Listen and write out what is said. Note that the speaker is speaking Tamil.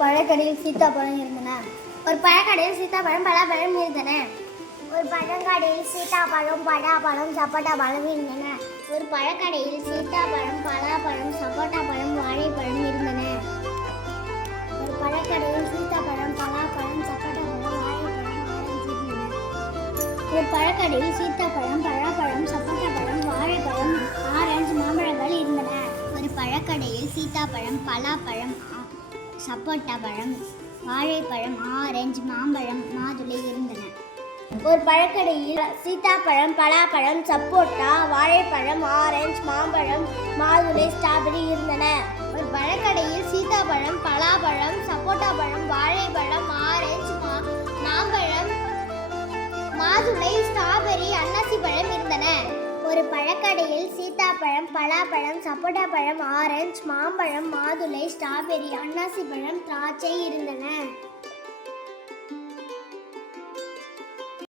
பழக்கடையில் சீத்தாப்பழம் இருந்தன. ஒரு பழக்கடையில் சீத்தாப்பழம் பலாப்பழம் இருந்தன. ஒரு பழக்கடையில் சீத்தாப்பழம் பலாப்பழம் சப்போட்டா பழம் இருந்தன. ஒரு பழக்கடையில் சீத்தாப்பழம் பலாப்பழம் சப்போட்டா பழம் வாழைப்பழம் இருந்தன. ஒரு பழக்கடையில் சீத்தாப்பழம் பலாப்பழம் சப்போட்டா பழம் வாழைப்பழம் ஆரஞ்சு இருந்தன. ஒரு பழக்கடையில் சீத்தாப்பழம் பலாப்பழம் சப்போட்டா பழம் வாழைப்பழம் ஆரஞ்சு மாம்பழங்கள் இருந்தன. ஒரு பழக்கடையில் சீத்தாப்பழம் பலாப்பழம் சப்போட்டா பழம் வாழைப்பழம் ஆரஞ்சு மாம்பழம் மாதுளை இருந்தன. ஒரு பழக்கடையில் சீத்தாப்பழம் பலாப்பழம் சப்போட்டா வாழைப்பழம் ஆரஞ்சு மாம்பழம் மாதுளை ஸ்ட்ராபெரி இருந்தன. ஒரு பழக்கடையில் சீத்தாப்பழம் பலாப்பழம் சப்போட்டா பழம் வாழைப்பழம் ஆரஞ்சு மாம்பழம் மாதுளை ஸ்ட்ராபெரி அன்னாசி பழம் இருந்தன. ஒரு பழக்கடையில் சீத்தாப்பழம் பலாப்பழம் சப்போட்டா பழம் ஆரஞ்சு மாம்பழம் மாதுளை ஸ்ட்ராபெரி அன்னாசி பழம் திராட்சை இருந்தன.